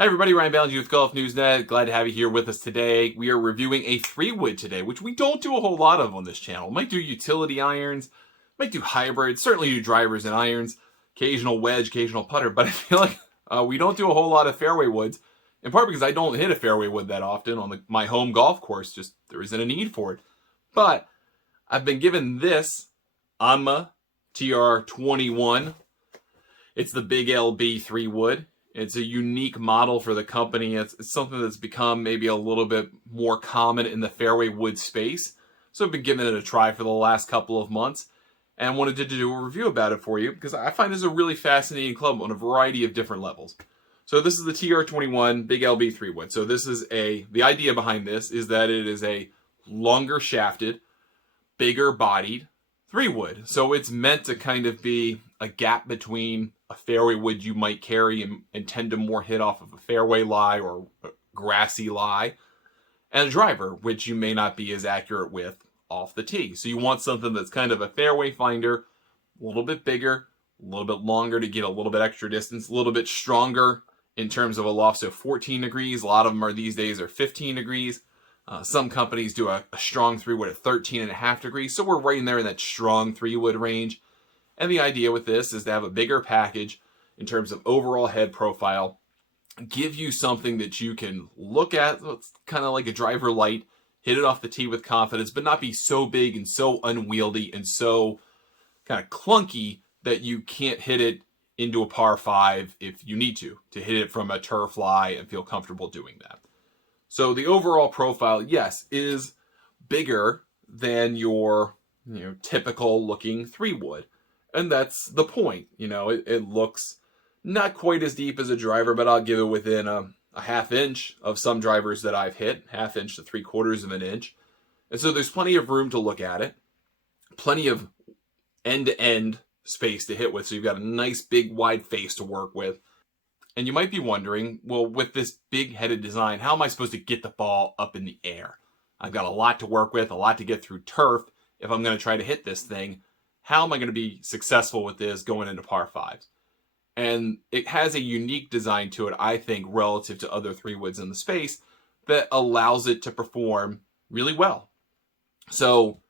Hi everybody, Ryan Ballengee with Golf Newsnet. Glad to have you here with us today. We are reviewing a 3-wood today, which we don't do a whole lot of on this channel. Might do utility irons, might do hybrids, certainly do drivers and irons, occasional wedge, occasional putter, but I feel like we don't do a whole lot of fairway woods, in part because I don't hit a fairway wood that often on my home golf course, just there isn't a need for it. But I've been given this Honma TR21. It's the Big LB 3-wood. It's a unique model for the company. It's something that's become maybe a little bit more common in the fairway wood space. So I've been giving it a try for the last couple of months and wanted to do a review about it for you because I find this a really fascinating club on a variety of different levels. So this is the TR21 Big LB 3-wood. So this is the idea behind this is that it is a longer shafted, bigger bodied 3-wood. So it's meant to kind of be a gap between a fairway wood you might carry and tend to more hit off of a fairway lie or a grassy lie, and a driver, which you may not be as accurate with off the tee. So you want something that's kind of a fairway finder, a little bit bigger, a little bit longer to get a little bit extra distance, a little bit stronger in terms of a loft. So 14 degrees, a lot of them are these days are 15 degrees. Some companies do a strong 3-wood at 13.5 degrees. So we're right in there in that strong 3-wood range. And the idea with this is to have a bigger package in terms of overall head profile, give you something that you can look at. It's kind of like a driver light, hit it off the tee with confidence, but not be so big and so unwieldy and so kind of clunky that you can't hit it into a par 5 if you need to hit it from a turf lie and feel comfortable doing that. So the overall profile, yes, is bigger than your typical looking 3-wood. And that's the point. It looks not quite as deep as a driver, but I'll give it within a half inch of some drivers that I've hit, half inch to 3/4 of an inch. And so there's plenty of room to look at it, plenty of end-to-end space to hit with. So you've got a nice big wide face to work with. And you might be wondering, well, with this big headed design, how am I supposed to get the ball up in the air? I've got a lot to work with, a lot to get through turf if I'm going to try to hit this thing. How am I going to be successful with this going into par 5s? And it has a unique design to it, I think, relative to other 3-woods in the space that allows it to perform really well. So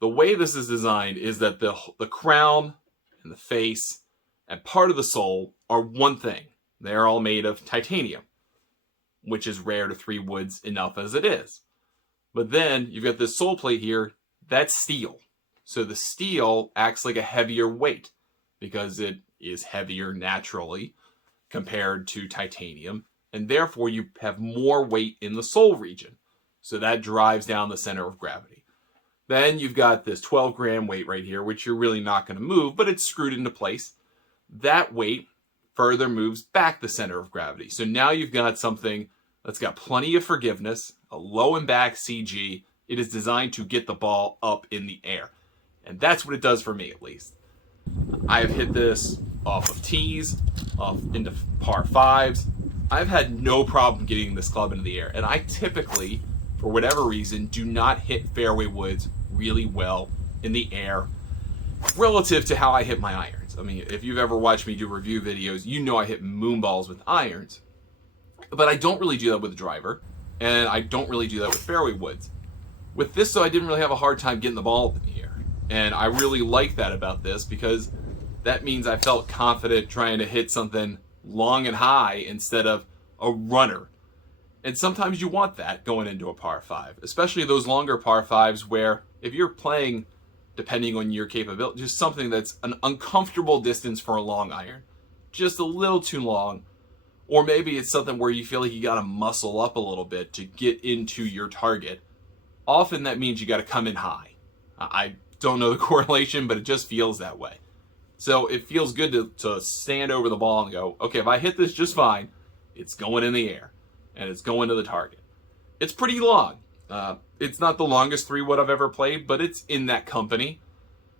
the way this is designed is that the crown and the face and part of the sole are one thing. They're all made of titanium, which is rare to 3-woods enough as it is. But then you've got this sole plate here, that's steel. So the steel acts like a heavier weight because it is heavier naturally compared to titanium. And therefore you have more weight in the sole region. So that drives down the center of gravity. Then you've got this 12-gram weight right here, which you're really not going to move, but it's screwed into place. That weight further moves back the center of gravity. So now you've got something that's got plenty of forgiveness, a low and back CG. It is designed to get the ball up in the air. And that's what it does for me, at least. I've hit this off of tees, off into par 5s. I've had no problem getting this club into the air. And I typically, for whatever reason, do not hit fairway woods really well in the air relative to how I hit my irons. I mean, if you've ever watched me do review videos, you know I hit moonballs with irons. But I don't really do that with a driver. And I don't really do that with fairway woods. With this, though, I didn't really have a hard time getting the ball up in the air. And I really like that about this because that means I felt confident trying to hit something long and high instead of a runner. And sometimes you want that going into a par 5, especially those longer par 5s where if you're playing, depending on your capability, just something that's an uncomfortable distance for a long iron, just a little too long, or maybe it's something where you feel like you got to muscle up a little bit to get into your target. Often that means you got to come in high. I don't know the correlation, but it just feels that way. So it feels good to stand over the ball and go, okay, if I hit this just fine, it's going in the air and it's going to the target. It's pretty long. It's not the longest 3-wood I've ever played, but it's in that company.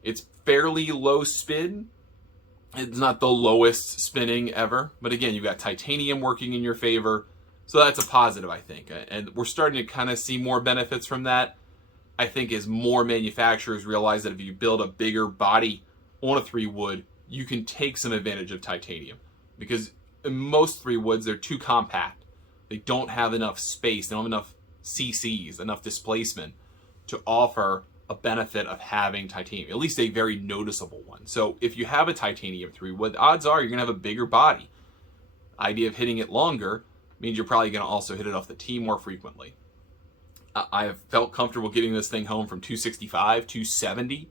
It's fairly low spin. It's not the lowest spinning ever. But again, you've got titanium working in your favor. So that's a positive, I think. And we're starting to kind of see more benefits from that. I think as more manufacturers realize that if you build a bigger body on a 3-wood, you can take some advantage of titanium. Because in most 3 woods, they're too compact. They don't have enough space, they don't have enough cc's, enough displacement to offer a benefit of having titanium, at least a very noticeable one. So if you have a titanium 3 wood, the odds are you're gonna have a bigger body. Idea of hitting it longer means you're probably gonna also hit it off the tee more frequently. I have felt comfortable getting this thing home from 265, 270,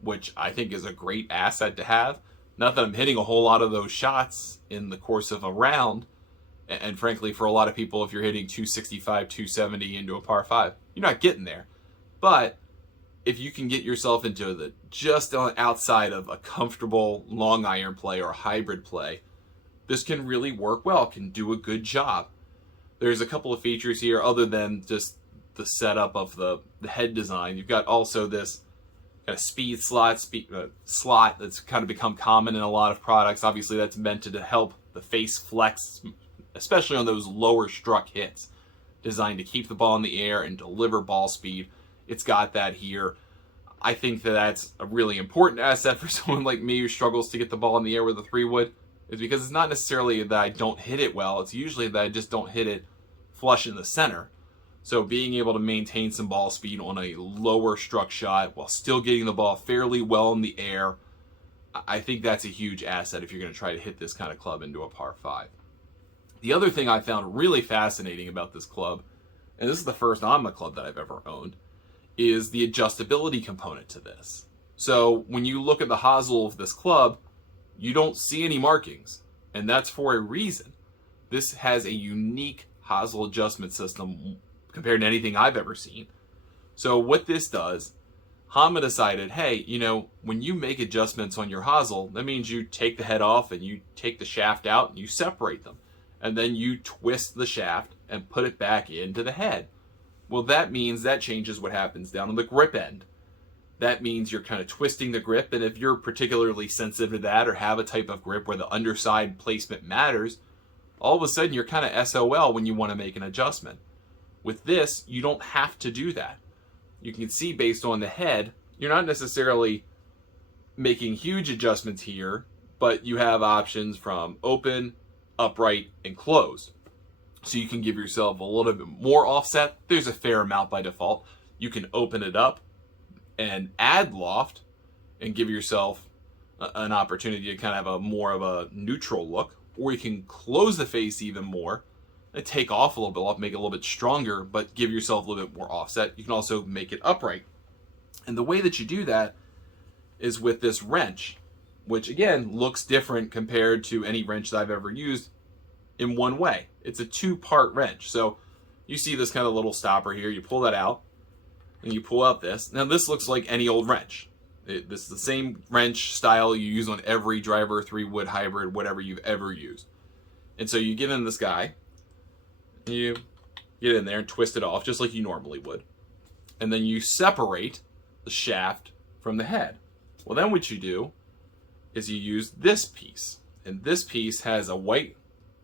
which I think is a great asset to have. Not that I'm hitting a whole lot of those shots in the course of a round, and frankly, for a lot of people, if you're hitting 265, 270 into a par 5, you're not getting there. But if you can get yourself into the just outside of a comfortable long iron play or hybrid play, this can really work well, can do a good job. There's a couple of features here other than just the setup of the head design. You've got also this kind of speed slot that's kind of become common in a lot of products. Obviously, that's meant to help the face flex, especially on those lower struck hits, designed to keep the ball in the air and deliver ball speed. It's got that here. I think that that's a really important asset for someone like me who struggles to get the ball in the air with a 3 wood, is because it's not necessarily that I don't hit it well, it's usually that I just don't hit it flush in the center. So being able to maintain some ball speed on a lower struck shot while still getting the ball fairly well in the air, I think that's a huge asset if you're going to try to hit this kind of club into a par 5. The other thing I found really fascinating about this club, and this is the first Honma club that I've ever owned, is the adjustability component to this. So when you look at the hosel of this club, you don't see any markings, and that's for a reason. This has a unique hosel adjustment system compared to anything I've ever seen. So what this does, Honma decided, hey, when you make adjustments on your hosel, that means you take the head off and you take the shaft out and you separate them. And then you twist the shaft and put it back into the head. Well, that means that changes what happens down on the grip end. That means you're kind of twisting the grip, and if you're particularly sensitive to that or have a type of grip where the underside placement matters, all of a sudden you're kind of SOL when you want to make an adjustment. With this, you don't have to do that. You can see based on the head, you're not necessarily making huge adjustments here, but you have options from open, upright, and closed. So you can give yourself a little bit more offset. There's a fair amount by default. You can open it up and add loft and give yourself an opportunity to kind of have more of a neutral look, or you can close the face even more and take off a little bit, make it a little bit stronger, but give yourself a little bit more offset. You can also make it upright. And the way that you do that is with this wrench, which again looks different compared to any wrench that I've ever used in one way. It's a 2-part wrench. So you see this kind of little stopper here, you pull that out and you pull out this. Now this looks like any old wrench. This is the same wrench style you use on every driver, 3 wood, hybrid, whatever you've ever used. And so you get in this guy, and you get in there and twist it off just like you normally would. And then you separate the shaft from the head. Well, then what you do is you use this piece. And this piece has a white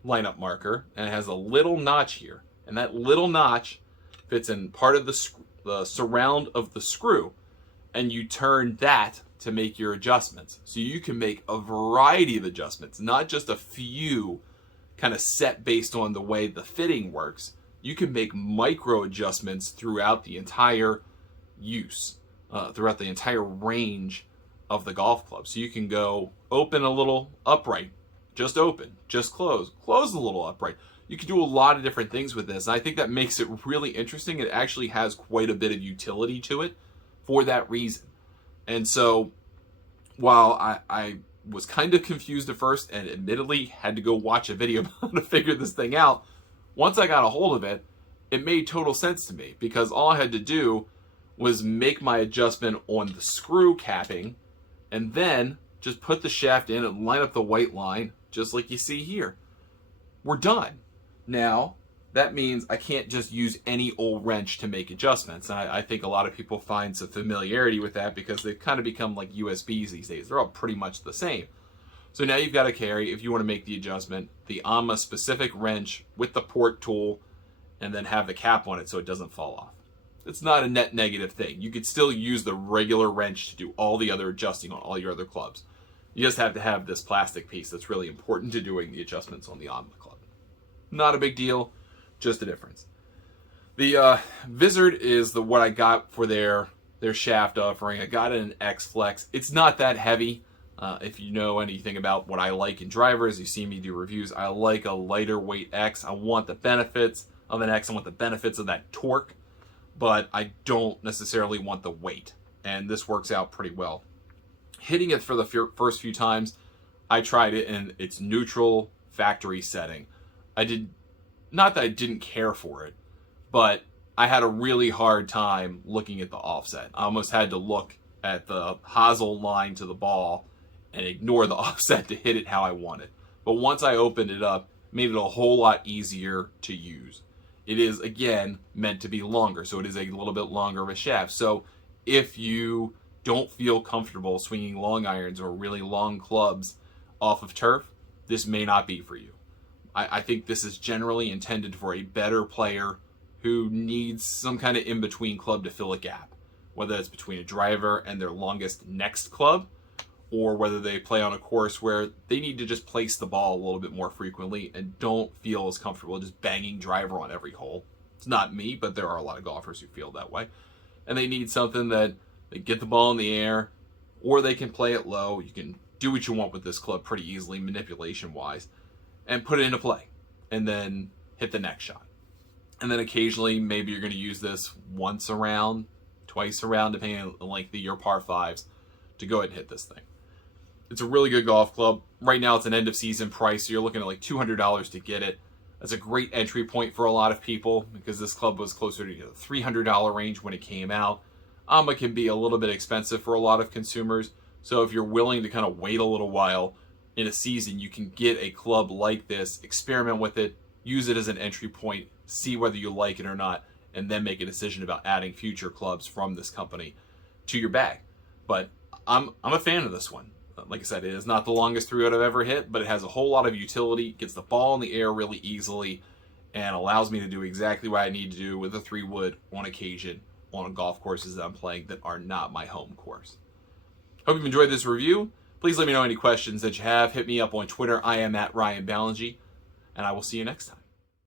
lineup marker and it has a little notch here. And that little notch fits in part of the surround of the screw. And you turn that to make your adjustments. So you can make a variety of adjustments, not just a few kind of set based on the way the fitting works. You can make micro adjustments throughout the entire use, throughout the entire range of the golf club. So you can go open a little upright, just open, just close a little upright. You can do a lot of different things with this. And I think that makes it really interesting. It actually has quite a bit of utility to it for that reason. And so while I was kind of confused at first and admittedly had to go watch a video on how to figure this thing out, once I got a hold of it, it made total sense to me, because all I had to do was make my adjustment on the screw capping and then just put the shaft in and line up the white line just like you see here. We're done. Now, that means I can't just use any old wrench to make adjustments. And I think a lot of people find some familiarity with that because they've kind of become like USBs these days. They're all pretty much the same. So now you've got to carry, if you want to make the adjustment, the Honma specific wrench with the port tool and then have the cap on it so it doesn't fall off. It's not a net negative thing. You could still use the regular wrench to do all the other adjusting on all your other clubs. You just have to have this plastic piece that's really important to doing the adjustments on the Honma club. Not a big deal, just a difference. The Vizard is what I got for their shaft offering. I got it in X Flex. It's not that heavy. If you know anything about what I like in drivers, you see me do reviews, I like a lighter weight X. I want the benefits of an X. I want the benefits of that torque, but I don't necessarily want the weight. And this works out pretty well. Hitting it for the first few times, I tried it in its neutral factory setting. Not that I didn't care for it, but I had a really hard time looking at the offset. I almost had to look at the hosel line to the ball and ignore the offset to hit it how I wanted. But once I opened it up, it made it a whole lot easier to use. It is, again, meant to be longer, so it is a little bit longer of a shaft. So if you don't feel comfortable swinging long irons or really long clubs off of turf, this may not be for you. I think this is generally intended for a better player who needs some kind of in-between club to fill a gap, whether it's between a driver and their longest next club, or whether they play on a course where they need to just place the ball a little bit more frequently and don't feel as comfortable just banging driver on every hole. It's not me, but there are a lot of golfers who feel that way. And they need something that they get the ball in the air, or they can play it low. You can do what you want with this club pretty easily, manipulation-wise, and put it into play, and then hit the next shot. And then occasionally, maybe you're going to use this once around, twice around, depending on the length of your par fives, to go ahead and hit this thing. It's a really good golf club. Right now, it's an end-of-season price, so you're looking at like $200 to get it. That's a great entry point for a lot of people because this club was closer to the $300 range when it came out. Honma can be a little bit expensive for a lot of consumers, so if you're willing to kind of wait a little while in a season, you can get a club like this, experiment with it, use it as an entry point, see whether you like it or not, and then make a decision about adding future clubs from this company to your bag. But I'm a fan of this one. Like I said, it is not the longest 3-wood I've ever hit, but it has a whole lot of utility, gets the ball in the air really easily, and allows me to do exactly what I need to do with a 3-wood on occasion on golf courses that I'm playing that are not my home course. Hope you've enjoyed this review. Please let me know any questions that you have. Hit me up on Twitter. I am at Ryan Ballengee, and I will see you next time.